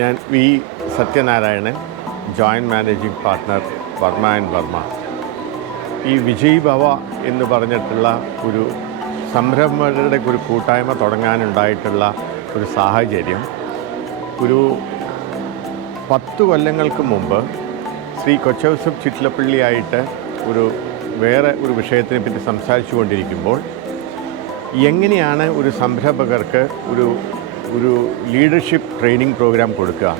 ഞാൻ V Sathyanarayanan, joint managing partner Varma and Varma. ഈ വിജയ് ഭവ എന്ന് പറഞ്ഞിട്ടുള്ള ഒരു സംരംഭകരുടെ ഒരു കൂട്ടായ്മ തുടങ്ങാനുണ്ടായിട്ടുള്ള ഒരു സാഹചര്യം ഒരു 10 കൊല്ലങ്ങൾക്ക് മുമ്പ് ശ്രീ കൊച്ചൗസഫ് ചിറ്റിലപ്പള്ളിയായിട്ട് വേറെ ഒരു വിഷയത്തിനെ പറ്റി സംസാരിച്ചു കൊണ്ടിരിക്കുമ്പോൾ എങ്ങനെയാണ് ഒരു സംരംഭകർക്ക് ഒരു ലീഡർഷിപ്പ് ട്രെയിനിങ് പ്രോഗ്രാം കൊടുക്കുക,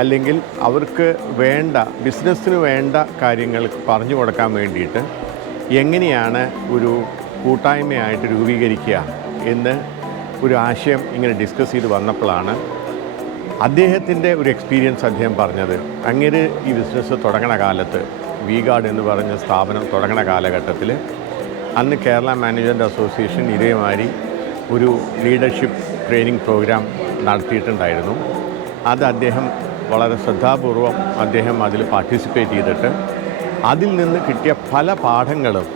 അല്ലെങ്കിൽ അവർക്ക് വേണ്ട ബിസിനസ്സിന് വേണ്ട കാര്യങ്ങൾ പറഞ്ഞു കൊടുക്കാൻ വേണ്ടിയിട്ട് എങ്ങനെയാണ് ഒരു കൂട്ടായ്മയായിട്ട് രൂപീകരിക്കുക എന്ന് ഒരു ആശയം ഇങ്ങനെ ഡിസ്കസ് ചെയ്ത് വന്നപ്പോഴാണ് അദ്ദേഹത്തിൻ്റെ ഒരു എക്സ്പീരിയൻസ് അദ്ദേഹം പറഞ്ഞത്. അങ്ങേര് ഈ ബിസിനസ് തുടങ്ങണ കാലത്ത് വി-ഗാർഡ് എന്ന് പറഞ്ഞ സ്ഥാപനം തുടങ്ങണ കാലഘട്ടത്തിൽ അന്ന് കേരള മാനേജ്മെൻറ്റ് അസോസിയേഷൻ ഇതേമാതിരി ഒരു ലീഡർഷിപ്പ് ട്രെയിനിങ് പ്രോഗ്രാം നടത്തിയിട്ടുണ്ടായിരുന്നു. അത് അദ്ദേഹം വളരെ ശ്രദ്ധാപൂർവം അദ്ദേഹം അതിൽ പാർട്ടിസിപ്പേറ്റ് ചെയ്തിട്ട് അതിൽ നിന്ന് കിട്ടിയ പല പാഠങ്ങളും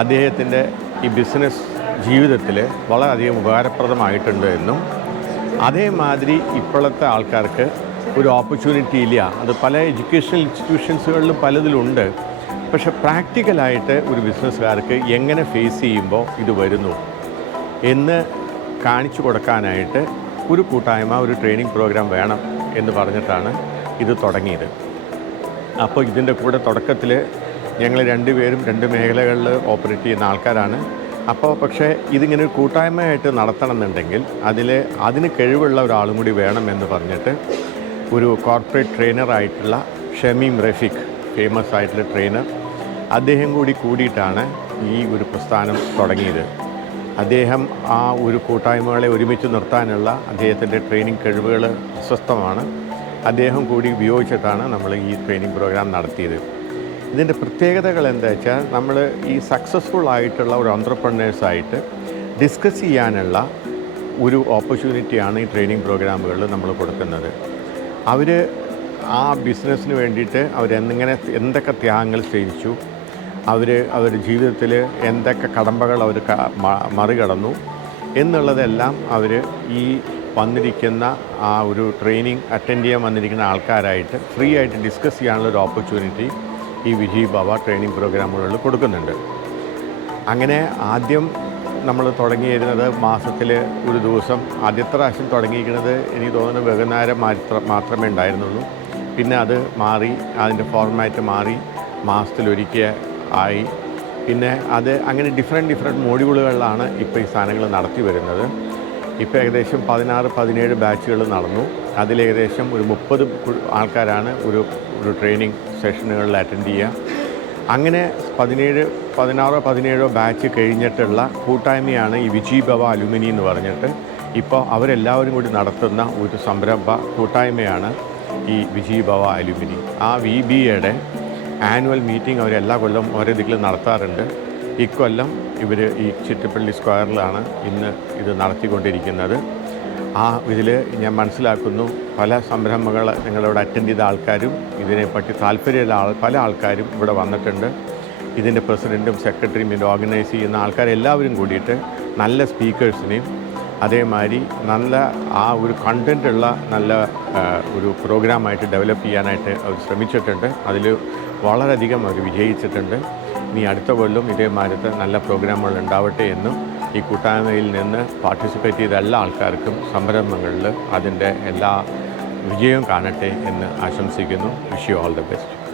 അദ്ദേഹത്തിൻ്റെ ഈ ബിസിനസ് ജീവിതത്തിൽ വളരെയധികം ഉപകാരപ്രദമായിട്ടുണ്ട് എന്നും, അതേമാതിരി ഇപ്പോഴത്തെ ആൾക്കാർക്ക് ഒരു ഓപ്പർച്യൂണിറ്റി ഇല്ല, അത് പല എഡ്യൂക്കേഷണൽ ഇൻസ്റ്റിറ്റ്യൂഷൻസുകളിലും പലതിലുണ്ട്, പക്ഷെ പ്രാക്ടിക്കലായിട്ട് ഒരു ബിസിനസ്സുകാർക്ക് എങ്ങനെ ഫേസ് ചെയ്യുമ്പോൾ ഇത് വരുന്നു എന്ന് കാണിച്ചു കൊടുക്കാനായിട്ട് ഒരു കൂട്ടായ്മ, ഒരു ട്രെയിനിങ് പ്രോഗ്രാം വേണം എന്ന് പറഞ്ഞിട്ടാണ് ഇത് തുടങ്ങിയത്. അപ്പോൾ ഇതിൻ്റെ കൂടെ തുടക്കത്തിൽ ഞങ്ങൾ 2 പേരും 2 മേഖലകളിൽ ഓപ്പറേറ്റ് ചെയ്യുന്ന ആൾക്കാരാണ്. അപ്പോൾ പക്ഷേ ഇതിങ്ങനെ ഒരു കൂട്ടായ്മയായിട്ട് നടത്തണമെന്നുണ്ടെങ്കിൽ അതിന് കഴിവുള്ള ഒരാളും കൂടി വേണമെന്ന് പറഞ്ഞിട്ട് ഒരു കോർപ്പറേറ്റ് ട്രെയിനറായിട്ടുള്ള ഷമീം റഫീഖ്, ഫേമസ് ആയിട്ടുള്ള ട്രെയിനർ, അദ്ദേഹം കൂടിയിട്ടാണ് ഈ ഒരു പ്രസ്ഥാനം തുടങ്ങിയത്. അദ്ദേഹം ആ ഒരു കൂട്ടായ്മകളെ ഒരുമിച്ച് നിർത്താനുള്ള അദ്ദേഹത്തിൻ്റെ ട്രെയിനിങ് കഴിവുകൾ പ്രശസ്തമാണ്. അദ്ദേഹം കൂടി ഉപയോഗിച്ചിട്ടാണ് നമ്മൾ ഈ ട്രെയിനിങ് പ്രോഗ്രാം നടത്തിയത്. ഇതിൻ്റെ പ്രത്യേകതകൾ എന്താ വെച്ചാൽ, നമ്മൾ ഈ സക്സസ്ഫുൾ ആയിട്ടുള്ള ഒരു എൻ്റർപ്രനേഴ്സായിട്ട് ഡിസ്കസ് ചെയ്യാനുള്ള ഒരു ഓപ്പർച്യൂണിറ്റിയാണ് ഈ ട്രെയിനിങ് പ്രോഗ്രാമുകളിൽ നമ്മൾ കൊടുക്കുന്നത്. അവർ ആ ബിസിനസ്സിന് വേണ്ടിയിട്ട് എന്തൊക്കെ ത്യാഗങ്ങൾ ചെയ്യിച്ചു, അവരുടെ ജീവിതത്തിൽ എന്തൊക്കെ കടമ്പകൾ അവർ മറികടന്നു എന്നുള്ളതെല്ലാം അവർ ഈ വന്നിരിക്കുന്ന ആ ഒരു ട്രെയിനിങ് അറ്റൻഡ് ചെയ്യാൻ വന്നിരിക്കുന്ന ആൾക്കാരായിട്ട് ഫ്രീ ആയിട്ട് ഡിസ്കസ് ചെയ്യാനുള്ള ഒരു ഓപ്പർച്യൂണിറ്റി ഈ വിജയ് ഭവ ട്രെയിനിങ് പ്രോഗ്രാമുകളിൽ കൊടുക്കുന്നുണ്ട്. അങ്ങനെ ആദ്യം നമ്മൾ തുടങ്ങിയിരുന്നത് മാസത്തിൽ ഒരു ദിവസം, ആദ്യത്തെ പ്രാവശ്യം തുടങ്ങിയിരിക്കുന്നത് എനിക്ക് തോന്നുന്നു വൈകുന്നേരം മാത്രമേ ഉണ്ടായിരുന്നുള്ളൂ. പിന്നെ അത് മാറി, അതിൻ്റെ ഫോർമാറ്റ് മാറി, മാസത്തിലൊരിക്കൽ ആയി. പിന്നെ അത് അങ്ങനെ ഡിഫറെൻറ്റ് മോഡ്യൂളുകളിലാണ് ഇപ്പോൾ ഈ സാധനങ്ങൾ നടത്തി വരുന്നത്. ഇപ്പോൾ ഏകദേശം 16-17 ബാച്ചുകൾ നടന്നു. അതിലേകദേശം ഒരു 30 ആൾക്കാരാണ് ഒരു ട്രെയിനിങ് സെഷനുകളിൽ അറ്റൻഡ് ചെയ്യുക. അങ്ങനെ 16-17 ബാച്ച് കഴിഞ്ഞിട്ടുള്ള കൂട്ടായ്മയാണ് ഈ വിജയ് ഭവ അലുമിനി എന്ന് പറഞ്ഞിട്ട് ഇപ്പോൾ അവരെല്ലാവരും കൂടി നടത്തുന്ന ഒരു സംരംഭ കൂട്ടായ്മയാണ് ഈ വിജയ് ഭവ അലുമിനി. ആ VBAയുടെ ആനുവൽ മീറ്റിംഗ് അവർ എല്ലാ കൊല്ലം ഓരോ ദിക്കിലും നടത്താറുണ്ട്. ഇക്കൊല്ലം ഇവർ ഈ ചിറ്റിപ്പള്ളി സ്ക്വയറിലാണ് ഇന്ന് ഇത് നടത്തിക്കൊണ്ടിരിക്കുന്നത്. ഇതിൽ ഞാൻ മനസ്സിലാക്കുന്നു പല സംരംഭങ്ങൾ നിങ്ങളിവിടെ അറ്റൻഡ് ചെയ്ത ആൾക്കാരും ഇതിനെപ്പറ്റി താല്പര്യമുള്ള പല ആൾക്കാരും ഇവിടെ വന്നിട്ടുണ്ട്. ഇതിൻ്റെ പ്രസിഡൻറ്റും സെക്രട്ടറിയും ഇത് ഓർഗനൈസ് ചെയ്യുന്ന ആൾക്കാരെല്ലാവരും കൂടിയിട്ട് നല്ല സ്പീക്കേഴ്സിനെയും അതേമാതിരി നല്ല ആ ഒരു കണ്ടൻറ്റുള്ള നല്ല ഒരു പ്രോഗ്രാമായിട്ട് ഡെവലപ്പ് ചെയ്യാനായിട്ട് അവർ ശ്രമിച്ചിട്ടുണ്ട്. അതിൽ വളരെയധികം അവർ വിജയിച്ചിട്ടുണ്ട്. ഇനി അടുത്ത കൊല്ലം ഇതേമാതിരത്തെ നല്ല പ്രോഗ്രാമുകൾ ഉണ്ടാവട്ടെ എന്നും ഈ കൂട്ടായ്മയിൽ നിന്ന് പാർട്ടിസിപ്പേറ്റ് ചെയ്ത എല്ലാ ആൾക്കാർക്കും സംരംഭങ്ങളിൽ അതിൻ്റെ എല്ലാ വിജയവും കാണട്ടെ എന്ന് ആശംസിക്കുന്നു. Wish you all the best.